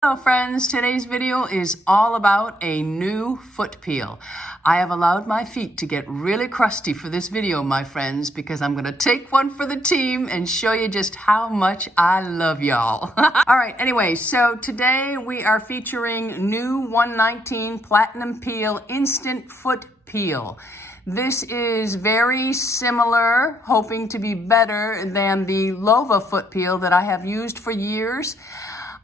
Hello friends, today's video is all about a new foot peel. I have allowed my feet to get really crusty for this video, my friends, because I'm going to take one for the team and show you just how much I love y'all. Alright, anyway, so today we are featuring new 119 Platinum Peel Instant Foot Peel. This is very similar, hoping to be better than the Lova foot peel that I have used for years.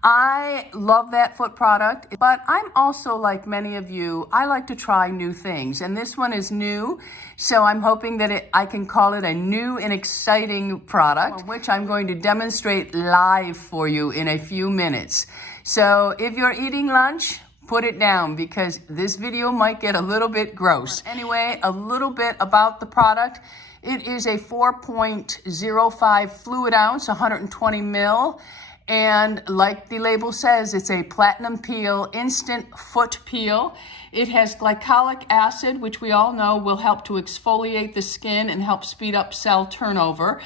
I love that foot product, but I'm also like many of you, I like to try new things, and this one is new, so I'm hoping that I can call it a new and exciting product, which I'm going to demonstrate live for you in a few minutes. So if you're eating lunch, put it down because this video might get a little bit gross. Anyway, a little bit about the product. It is a 4.05 fluid ounce, 120 ml. And like the label says, it's a platinum peel, instant foot peel. It has glycolic acid, which we all know will help to exfoliate the skin and help speed up cell turnover.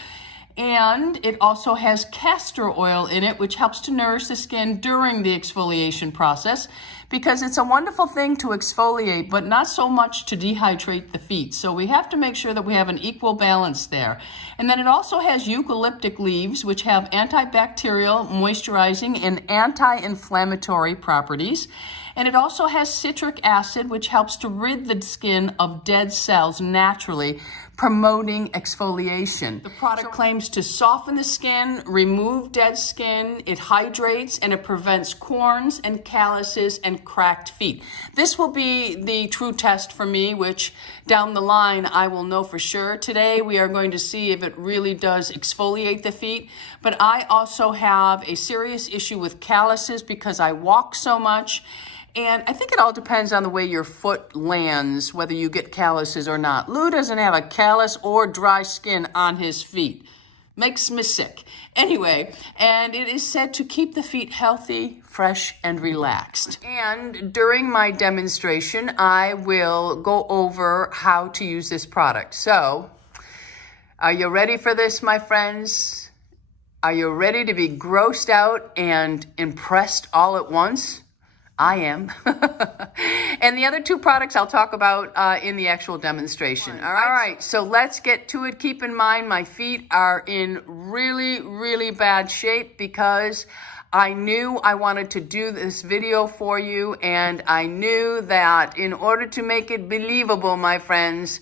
And it also has castor oil in it, which helps to nourish the skin during the exfoliation process, because it's a wonderful thing to exfoliate, but not so much to dehydrate the feet. So we have to make sure that we have an equal balance there. And then it also has eucalyptic leaves, which have antibacterial, moisturizing, and anti-inflammatory properties. And it also has citric acid, which helps to rid the skin of dead cells naturally, promoting exfoliation. The product claims to soften the skin, remove dead skin, it hydrates, and it prevents corns and calluses and cracked feet. This will be the true test for me, which down the line I will know for sure. Today we are going to see if it really does exfoliate the feet, but I also have a serious issue with calluses because I walk so much. And I think it all depends on the way your foot lands, whether you get calluses or not. Lou doesn't have a callus or dry skin on his feet. Makes me sick. Anyway, and it is said to keep the feet healthy, fresh, and relaxed. And during my demonstration, I will go over how to use this product. So, are you ready for this, my friends? Are you ready to be grossed out and impressed all at once? I am. And the other two products I'll talk about in the actual demonstration. All right, so let's get to it. Keep in mind my feet are in really, really bad shape because I knew I wanted to do this video for you, and I knew that in order to make it believable, my friends,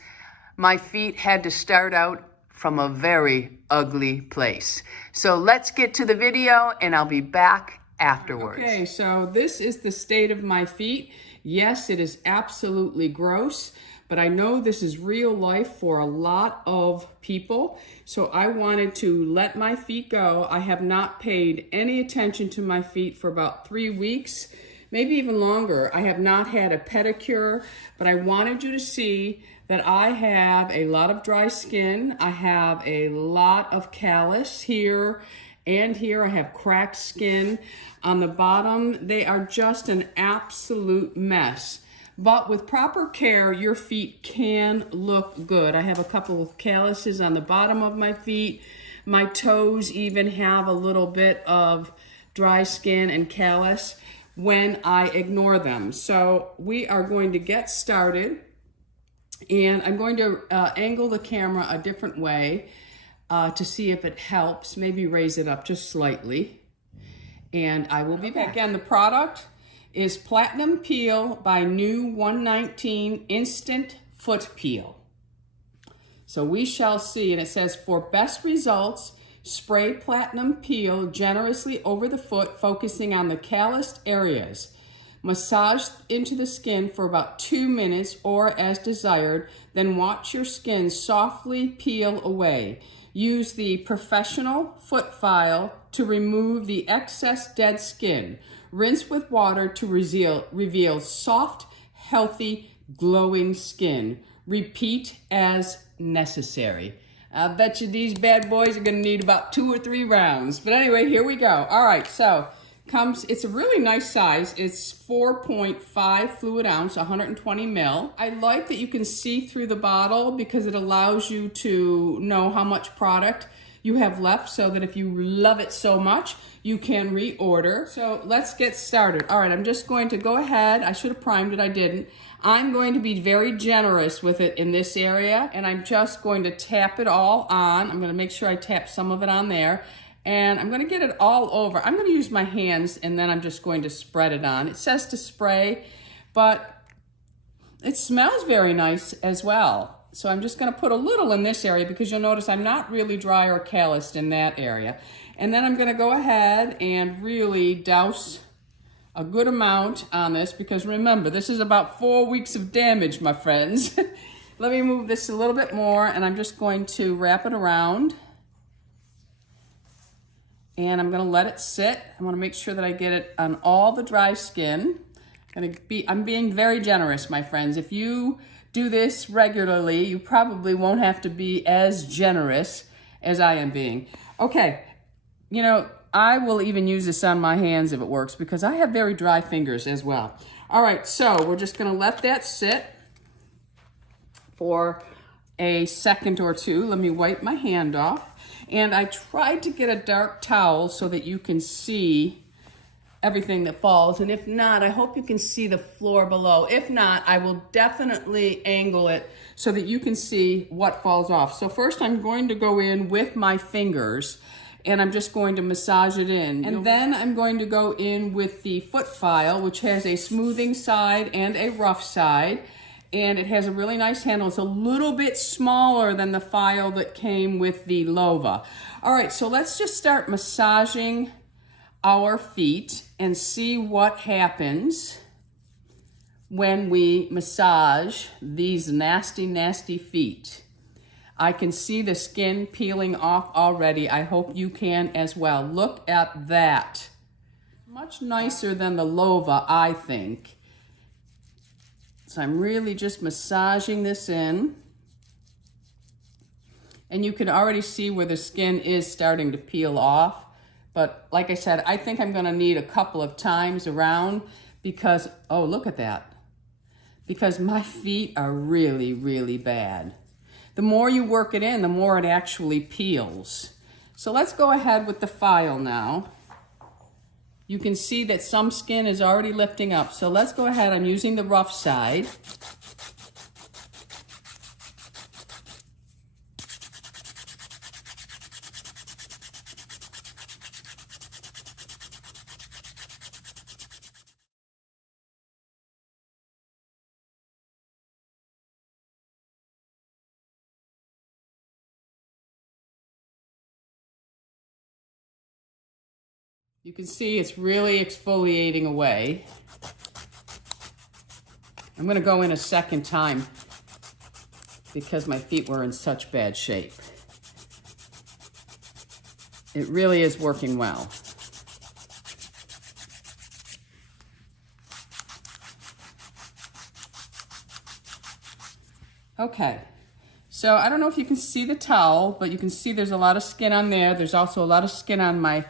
my feet had to start out from a very ugly place. So let's get to the video and I'll be back afterwards. Okay, so this is the state of my feet. Yes, it is absolutely gross, but I know this is real life for a lot of people. So I wanted to let my feet go. I have not paid any attention to my feet for about 3 weeks, maybe even longer. I have not had a pedicure, but I wanted you to see that I have a lot of dry skin. I have a lot of callus here and here. I have cracked skin. On the bottom, they are just an absolute mess. But with proper care, your feet can look good. I have a couple of calluses on the bottom of my feet. My toes even have a little bit of dry skin and callus when I ignore them. So we are going to get started, and I'm going to angle the camera a different way to see if it helps. Maybe raise it up just slightly. And I will be back. Again, the product is Platinum Peel by New 119 Instant Foot Peel. So we shall see. And it says, for best results, spray Platinum Peel generously over the foot, focusing on the calloused areas. Massage into the skin for about 2 minutes or as desired, then watch your skin softly peel away. Use the professional foot file to remove the excess dead skin. Rinse with water to reveal soft, healthy, glowing skin. Repeat as necessary. I bet you these bad boys are gonna need about 2 or 3 rounds. But anyway, here we go. All right, so it's a really nice size. It's 4.5 fluid ounce, 120 ml. I like that you can see through the bottle because it allows you to know how much product you have left, so that if you love it so much, you can reorder. So let's get started. All right, I'm just going to go ahead. I should have primed it, I didn't. I'm going to be very generous with it in this area, and I'm just going to tap it all on. I'm going to make sure I tap some of it on there, and I'm going to get it all over. I'm going to use my hands, and then I'm just going to spread it on. It says to spray, but it smells very nice as well. So I'm just going to put a little in this area because you'll notice I'm not really dry or calloused in that area. And then I'm going to go ahead and really douse a good amount on this, because remember, this is about 4 weeks of damage, my friends. Let me move this a little bit more, and I'm just going to wrap it around. And I'm going to let it sit. I want to make sure that I get it on all the dry skin. I'm being very generous, my friends. If you do this regularly, you probably won't have to be as generous as I am being. Okay, you know, I will even use this on my hands if it works, because I have very dry fingers as well. All right, so we're just gonna let that sit for a second or two. Let me wipe my hand off. And I tried to get a dark towel so that you can see everything that falls. And if not, I hope you can see the floor below. If not, I will definitely angle it so that you can see what falls off. So first I'm going to go in with my fingers, and I'm just going to massage it in. And then I'm going to go in with the foot file, which has a smoothing side and a rough side. And it has a really nice handle. It's a little bit smaller than the file that came with the Lova. All right, so let's just start massaging our feet and see what happens when we massage these nasty, nasty feet. I can see the skin peeling off already. I hope you can as well. Look at that. Much nicer than the Lova, I think. So I'm really just massaging this in. And you can already see where the skin is starting to peel off. But like I said, I think I'm gonna need a couple of times around because, oh, look at that. Because my feet are really, really bad. The more you work it in, the more it actually peels. So let's go ahead with the file now. You can see that some skin is already lifting up. So let's go ahead, I'm using the rough side. You can see it's really exfoliating away. I'm gonna go in a second time because my feet were in such bad shape. It really is working well. Okay, so I don't know if you can see the towel, but you can see there's a lot of skin on there. There's also a lot of skin on my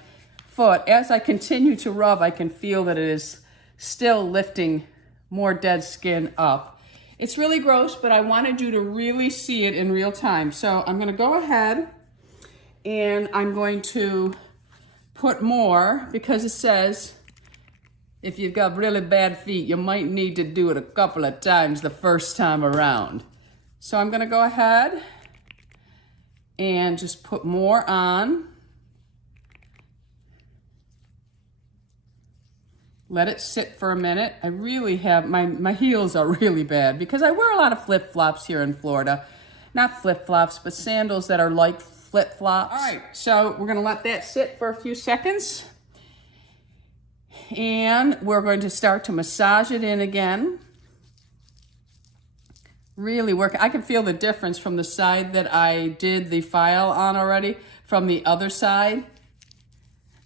foot. As I continue to rub, I can feel that it is still lifting more dead skin up. It's really gross, but I wanted you to really see it in real time. So I'm gonna go ahead and I'm going to put more, because it says if you've got really bad feet, you might need to do it a couple of times the first time around. So I'm gonna go ahead and just put more on. Let it sit for a minute. I really have, my heels are really bad because I wear a lot of flip-flops here in Florida. Not flip-flops, but sandals that are like flip-flops. All right, so we're gonna let that sit for a few seconds. And we're going to start to massage it in again. Really work. I can feel the difference from the side that I did the file on already from the other side.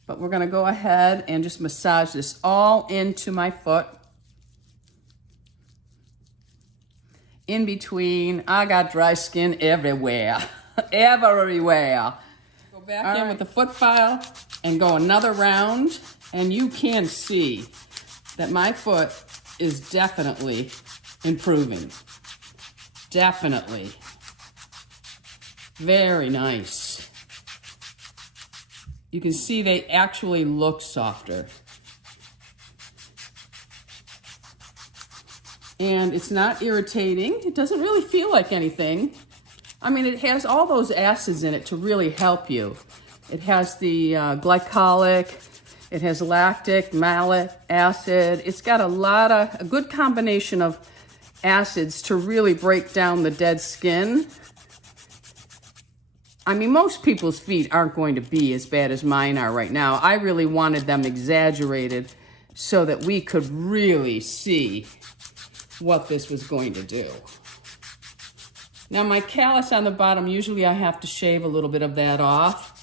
But we're gonna go ahead and just massage this all into my foot. In between, I got dry skin everywhere, everywhere. Go back in with the foot file and go another round, and you can see that my foot is definitely improving. Definitely. Very nice. you can see they actually look softer. And it's not irritating. It doesn't really feel like anything. I mean, it has all those acids in it to really help you. It has the glycolic, it has lactic, malic acid. It's got a good combination of acids to really break down the dead skin. I mean, most people's feet aren't going to be as bad as mine are right now. I really wanted them exaggerated so that we could really see what this was going to do. Now my callus on the bottom, usually I have to shave a little bit of that off,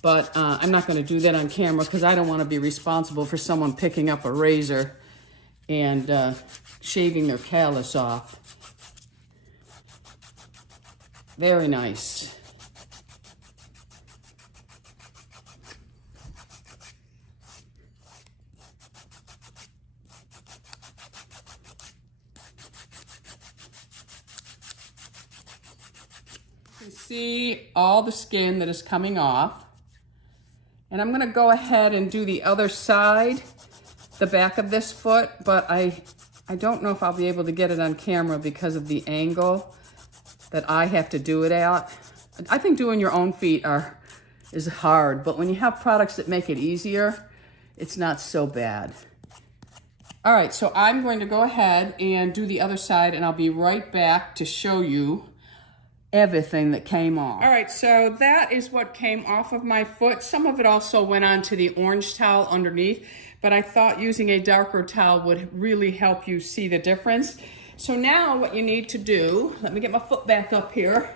but I'm not going to do that on camera because I don't want to be responsible for someone picking up a razor and shaving their callus off. Very nice. You can see all the skin that is coming off. And I'm going to go ahead and do the other side, the back of this foot, but I don't know if I'll be able to get it on camera because of the angle that I have to do it at. I think doing your own feet is hard, but when you have products that make it easier, it's not so bad. All right, so I'm going to go ahead and do the other side, and I'll be right back to show you everything that came off. All right, so that is what came off of my foot. Some of it also went onto the orange towel underneath, but I thought using a darker towel would really help you see the difference. So now what you need to do, let me get my foot back up here.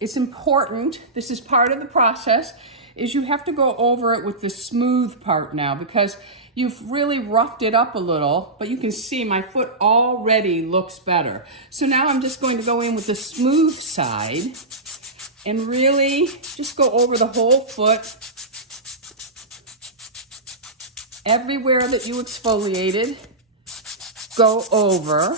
It's important, this is part of the process, is you have to go over it with the smooth part now because you've really roughed it up a little, but you can see my foot already looks better. So now I'm just going to go in with the smooth side and really just go over the whole foot. Everywhere that you exfoliated, go over.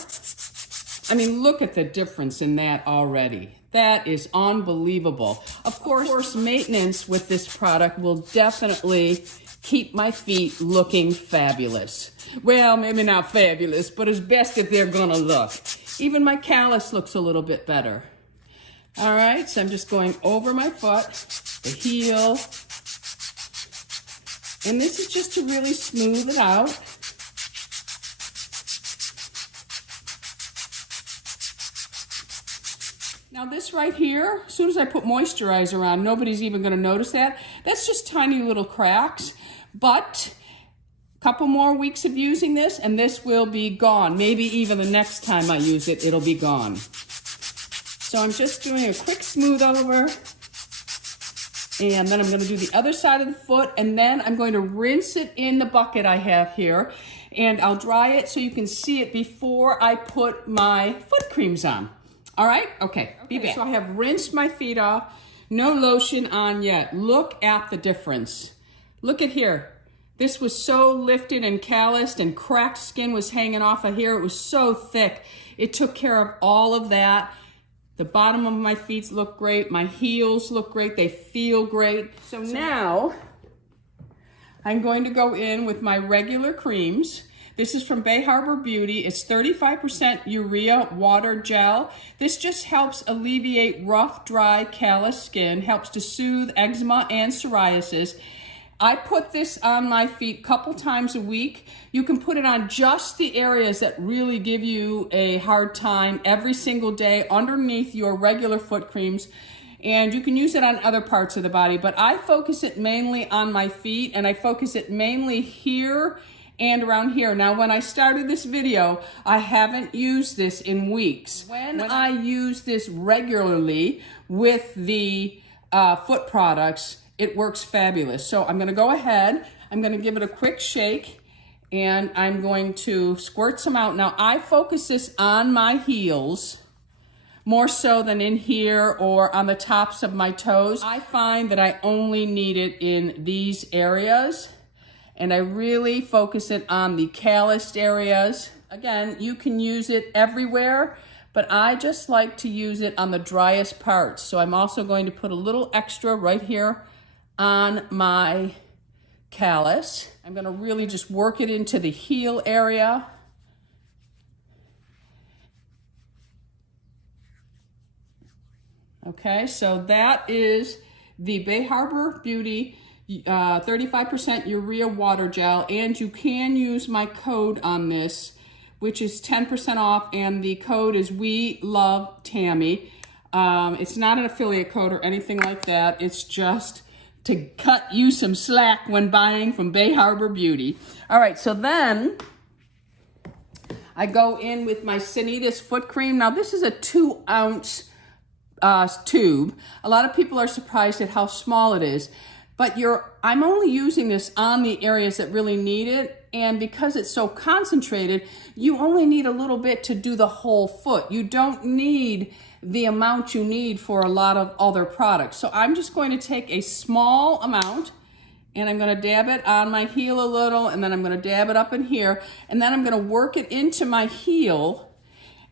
I mean, look at the difference in that already. That is unbelievable. Of course, maintenance with this product will definitely keep my feet looking fabulous. Well, maybe not fabulous, but as best as they're gonna look. Even my callus looks a little bit better. All right, so I'm just going over my foot, the heel, and this is just to really smooth it out. Now this right here, as soon as I put moisturizer on, nobody's even gonna notice that. That's just tiny little cracks, but a couple more weeks of using this and this will be gone. Maybe even the next time I use it, it'll be gone. So I'm just doing a quick smooth over, and then I'm gonna do the other side of the foot, and then I'm going to rinse it in the bucket I have here, and I'll dry it so you can see it before I put my foot creams on. All right, okay, be back. So I have rinsed my feet off, no lotion on yet. Look at the difference. Look at here. This was so lifted and calloused and cracked skin was hanging off of here. It was so thick. It took care of all of that. The bottom of my feet look great. My heels look great. They feel great. So now I'm going to go in with my regular creams. This is from Bay Harbor Beauty. It's 35% urea water gel. This just helps alleviate rough, dry, callous skin, helps to soothe eczema and psoriasis. I put this on my feet a couple times a week. You can put it on just the areas that really give you a hard time every single day underneath your regular foot creams. And you can use it on other parts of the body, but I focus it mainly on my feet, and I focus it mainly here and around here. Now, when I started this video, I haven't used this in weeks. When I use this regularly with the foot products, it works fabulous. So I'm gonna go ahead, I'm gonna give it a quick shake, and I'm going to squirt some out. Now, I focus this on my heels more so than in here or on the tops of my toes. I find that I only need it in these areas, and I really focus it on the calloused areas. Again, you can use it everywhere, but I just like to use it on the driest parts. So I'm also going to put a little extra right here on my callus. I'm going to really just work it into the heel area. Okay, so that is the Bay Harbor Beauty 35% urea water gel, and you can use my code on this, which is 10% off, and the code is We Love Tammy. It's not an affiliate code or anything like that. It's just to cut you some slack when buying from Bay Harbor Beauty. All right, so then I go in with my Sanitas foot cream. Now this is a 2-ounce tube. A lot of people are surprised at how small it is, but I'm only using this on the areas that really need it, and because it's so concentrated, you only need a little bit to do the whole foot. You don't need the amount you need for a lot of other products. So I'm just going to take a small amount, and I'm going to dab it on my heel a little, and then I'm going to dab it up in here, and then I'm going to work it into my heel,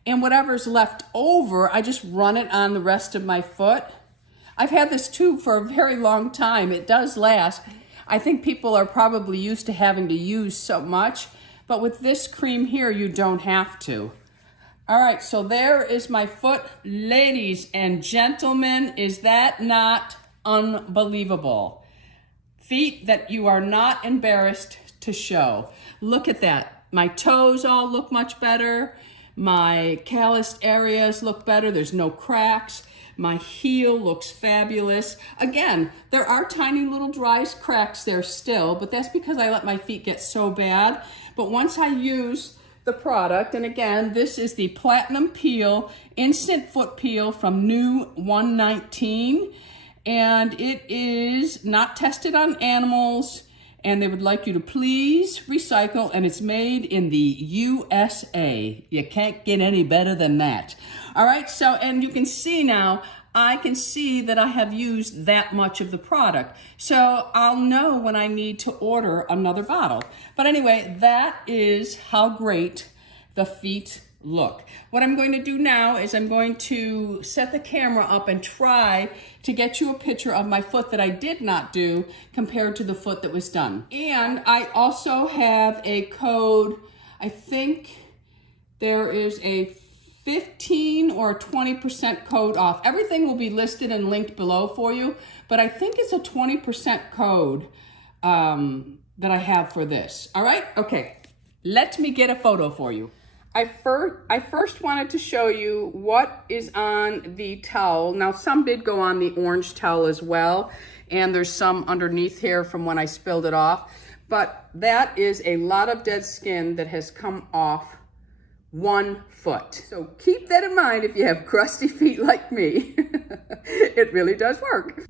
and whatever's left over, I just run it on the rest of my foot. I've had this tube for a very long time. It does last. I think people are probably used to having to use so much, but with this cream here, you don't have to. All right, so there is my foot. Ladies and gentlemen, is that not unbelievable? Feet that you are not embarrassed to show. Look at that. My toes all look much better. My calloused areas look better. There's no cracks. My heel looks fabulous. Again, there are tiny little dry cracks there still, but that's because I let my feet get so bad. But once I use the product, and again, this is the Platinum Peel Instant Foot Peel from New 119, and it is not tested on animals, and they would like you to please recycle, and it's made in the USA. You can't get any better than that. All right, so, and you can see now, I can see that I have used that much of the product. So I'll know when I need to order another bottle. But anyway, that is how great the feet look. What I'm going to do now is I'm going to set the camera up and try to get you a picture of my foot that I did not do compared to the foot that was done. And I also have a code. I think there is a 15 or 20% code off. Everything will be listed and linked below for you, but I think it's a 20% code that I have for this. All right, okay, let me get a photo for you. I first wanted to show you what is on the towel. Now, some did go on the orange towel as well, and there's some underneath here from when I spilled it off, but that is a lot of dead skin that has come off 1 foot. So keep that in mind if you have crusty feet like me. It really does work.